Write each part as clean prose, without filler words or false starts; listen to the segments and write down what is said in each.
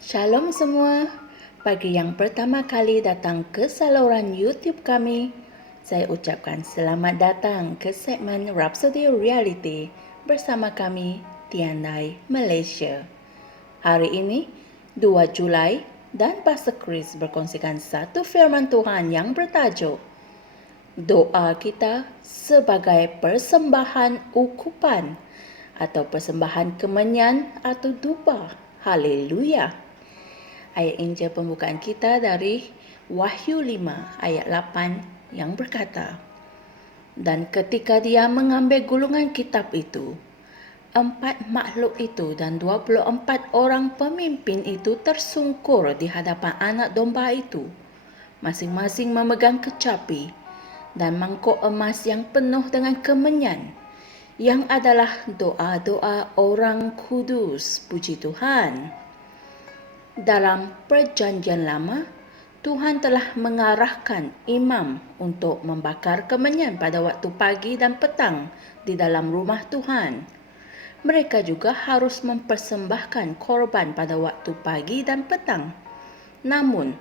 Shalom semua. Bagi yang pertama kali datang ke saluran YouTube kami, saya ucapkan selamat datang ke segmen Rhapsody Reality bersama kami, Tiandai, Malaysia. Hari ini, 2 Julai, dan Pastor Chris berkongsikan satu firman Tuhan yang bertajuk Doa kita sebagai persembahan ukupan atau persembahan kemenyan atau dupa. Haleluya. Ayat Injil pembukaan kita dari Wahyu 5 ayat 8 yang berkata, dan ketika dia mengambil gulungan kitab itu, 4 makhluk itu dan 24 orang pemimpin itu tersungkur di hadapan anak domba itu, masing-masing memegang kecapi dan mangkuk emas yang penuh dengan kemenyan, yang adalah doa-doa orang kudus. Puji Tuhan. Dalam Perjanjian Lama, Tuhan telah mengarahkan imam untuk membakar kemenyan pada waktu pagi dan petang di dalam rumah Tuhan. Mereka juga harus mempersembahkan korban pada waktu pagi dan petang. Namun,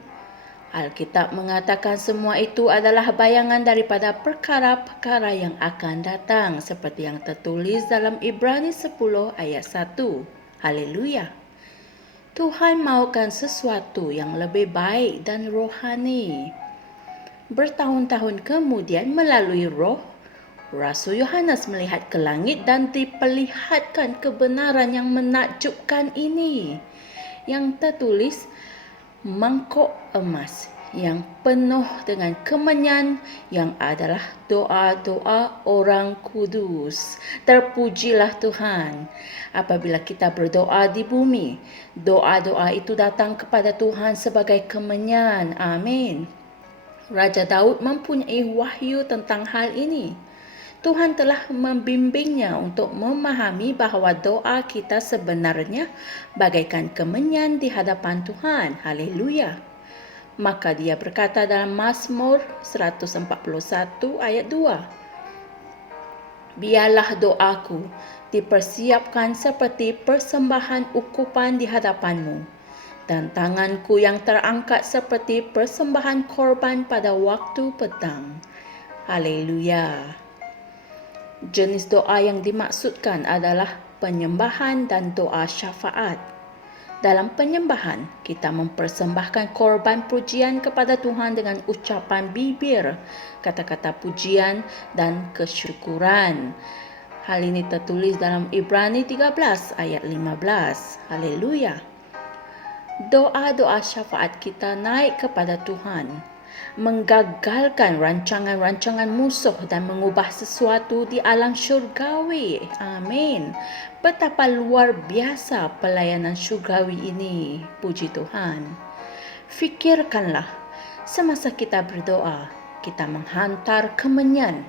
Alkitab mengatakan semua itu adalah bayangan daripada perkara-perkara yang akan datang, seperti yang tertulis dalam Ibrani 10 ayat 1. Haleluya. Tuhan mahukan sesuatu yang lebih baik dan rohani. Bertahun-tahun kemudian melalui Roh, Rasul Yohanes melihat ke langit dan diperlihatkan kebenaran yang menakjubkan ini, yang tertulis mangkuk emas yang penuh dengan kemenyan, yang adalah doa-doa orang kudus. Terpujilah Tuhan. Apabila kita berdoa di bumi, doa-doa itu datang kepada Tuhan sebagai kemenyan. Amin. Raja Daud mempunyai wahyu tentang hal ini. Tuhan telah membimbingnya untuk memahami bahawa doa kita sebenarnya bagaikan kemenyan di hadapan Tuhan. Haleluya. Maka dia berkata dalam Mazmur 141 ayat 2, biarlah doaku dipersiapkan seperti persembahan ukupan di hadapanmu, dan tanganku yang terangkat seperti persembahan korban pada waktu petang. Haleluya. Jenis doa yang dimaksudkan adalah penyembahan dan doa syafaat. Dalam penyembahan, kita mempersembahkan korban pujian kepada Tuhan dengan ucapan bibir, kata-kata pujian dan kesyukuran. Hal ini tertulis dalam Ibrani 13 ayat 15. Haleluya. Doa-doa syafaat kita naik kepada Tuhan, menggagalkan rancangan-rancangan musuh dan mengubah sesuatu di alam syurgawi. Amin. Betapa luar biasa pelayanan syurgawi ini. Puji Tuhan. Fikirkanlah, semasa kita berdoa, kita menghantar kemenyan,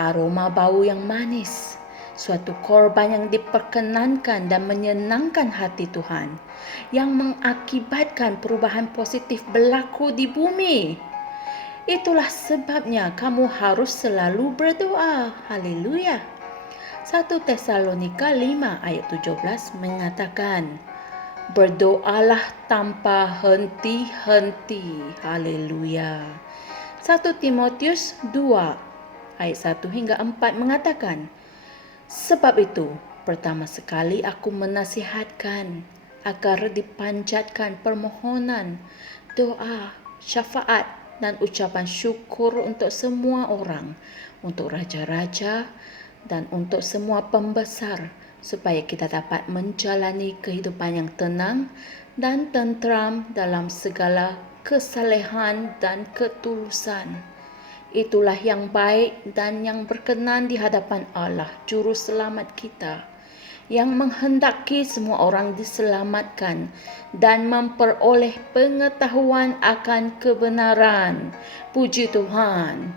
aroma bau yang manis, suatu korban yang diperkenankan dan menyenangkan hati Tuhan, yang mengakibatkan perubahan positif berlaku di bumi. Itulah sebabnya kamu harus selalu berdoa. Haleluya. 1 Tesalonika 5 ayat 17 mengatakan, berdoalah tanpa henti-henti. Haleluya. 1 Timotius 2 ayat 1 hingga 4 mengatakan, sebab itu, pertama sekali aku menasihatkan agar dipanjatkan permohonan, doa, syafaat dan ucapan syukur untuk semua orang, untuk raja-raja dan untuk semua pembesar, supaya kita dapat menjalani kehidupan yang tenang dan tenteram dalam segala kesalehan dan ketulusan. Itulah yang baik dan yang berkenan di hadapan Allah, Juru Selamat kita, yang menghendaki semua orang diselamatkan dan memperoleh pengetahuan akan kebenaran. Puji Tuhan.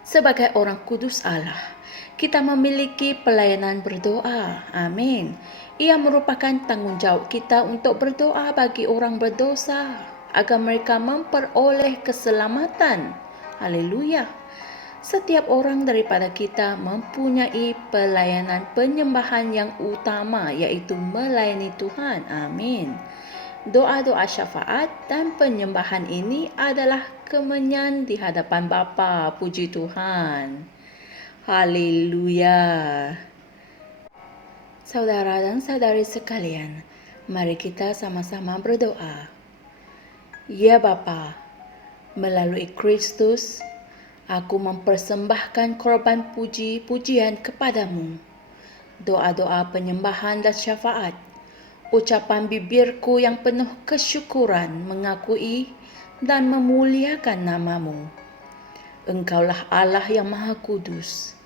Sebagai orang kudus Allah, kita memiliki pelayanan berdoa. Amin. Ia merupakan tanggungjawab kita untuk berdoa bagi orang berdosa agar mereka memperoleh keselamatan. Haleluya. Setiap orang daripada kita mempunyai pelayanan penyembahan yang utama, iaitu melayani Tuhan. Amin. Doa-doa syafaat dan penyembahan ini adalah kemenyan di hadapan Bapa. Puji Tuhan. Haleluya. Saudara dan saudari sekalian, mari kita sama-sama berdoa. Ya Bapa, melalui Kristus, aku mempersembahkan korban puji-pujian kepadamu. Doa-doa penyembahan dan syafaat, ucapan bibirku yang penuh kesyukuran mengakui dan memuliakan namamu. Engkaulah Allah yang Maha Kudus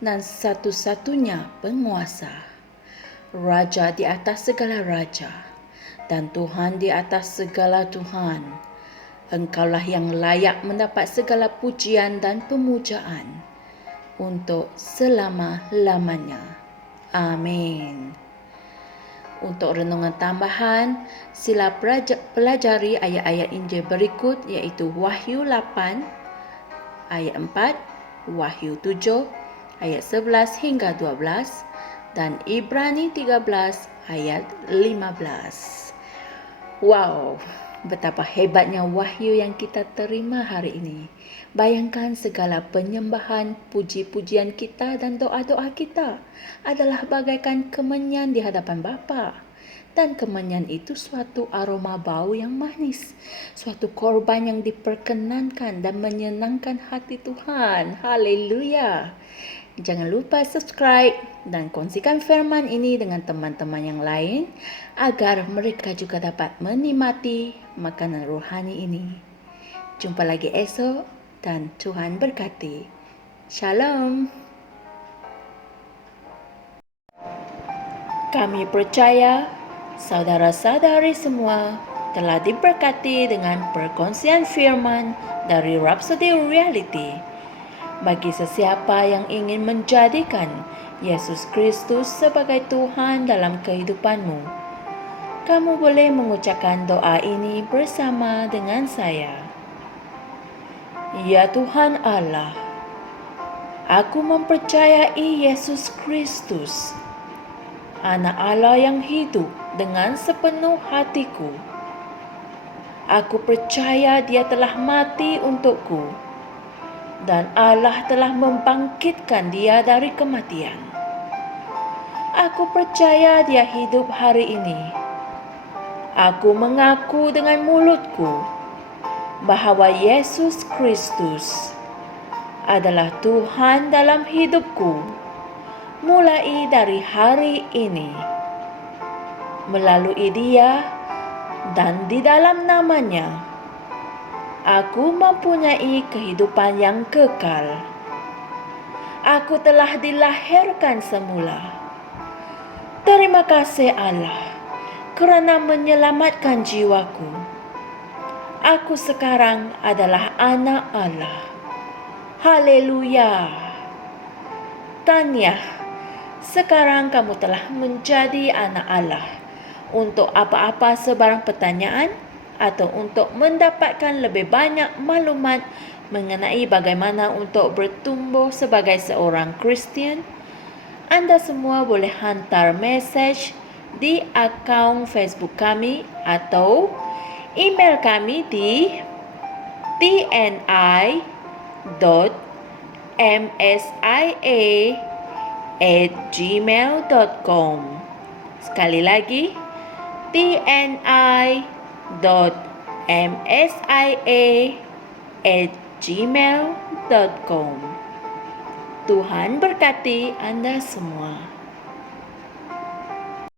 dan satu-satunya penguasa, Raja di atas segala raja dan Tuhan di atas segala Tuhan. Engkaulah yang layak mendapat segala pujian dan pemujaan untuk selama-lamanya. Amin. Untuk renungan tambahan, sila pelajari ayat-ayat Injil berikut, iaitu Wahyu 8 ayat 4, Wahyu 7 ayat 11 hingga 12 dan Ibrani 13 ayat 15. Wow, betapa hebatnya wahyu yang kita terima hari ini. Bayangkan segala penyembahan, puji-pujian kita dan doa-doa kita adalah bagaikan kemenyan di hadapan Bapa. Dan kemenyan itu suatu aroma bau yang manis, suatu korban yang diperkenankan dan menyenangkan hati Tuhan. Haleluya. Jangan lupa subscribe dan kongsikan firman ini dengan teman-teman yang lain agar mereka juga dapat menikmati makanan rohani ini. Jumpa lagi esok dan Tuhan berkati. Shalom. Kami percaya saudara-saudari semua telah diberkati dengan perkongsian firman dari Rhapsody Reality. Bagi sesiapa yang ingin menjadikan Yesus Kristus sebagai Tuhan dalam kehidupanmu, kamu boleh mengucapkan doa ini bersama dengan saya. Ya Tuhan Allah, aku mempercayai Yesus Kristus, Anak Allah yang hidup dengan sepenuh hatiku. Aku percaya Dia telah mati untukku dan Allah telah membangkitkan Dia dari kematian. Aku percaya Dia hidup hari ini. Aku mengaku dengan mulutku bahawa Yesus Kristus adalah Tuhan dalam hidupku mulai dari hari ini. Melalui Dia dan di dalam nama-Nya, aku mempunyai kehidupan yang kekal. Aku telah dilahirkan semula. Terima kasih Allah kerana menyelamatkan jiwaku. Aku sekarang adalah anak Allah. Haleluya. Tahniah, sekarang kamu telah menjadi anak Allah. Untuk apa-apa sebarang pertanyaan atau untuk mendapatkan lebih banyak maklumat mengenai bagaimana untuk bertumbuh sebagai seorang Kristian, anda semua boleh hantar mesej di akaun Facebook kami atau email kami di tni.msia@gmail.com. Sekali lagi, tni.msia@gmail.com. Tuhan berkati Anda semua.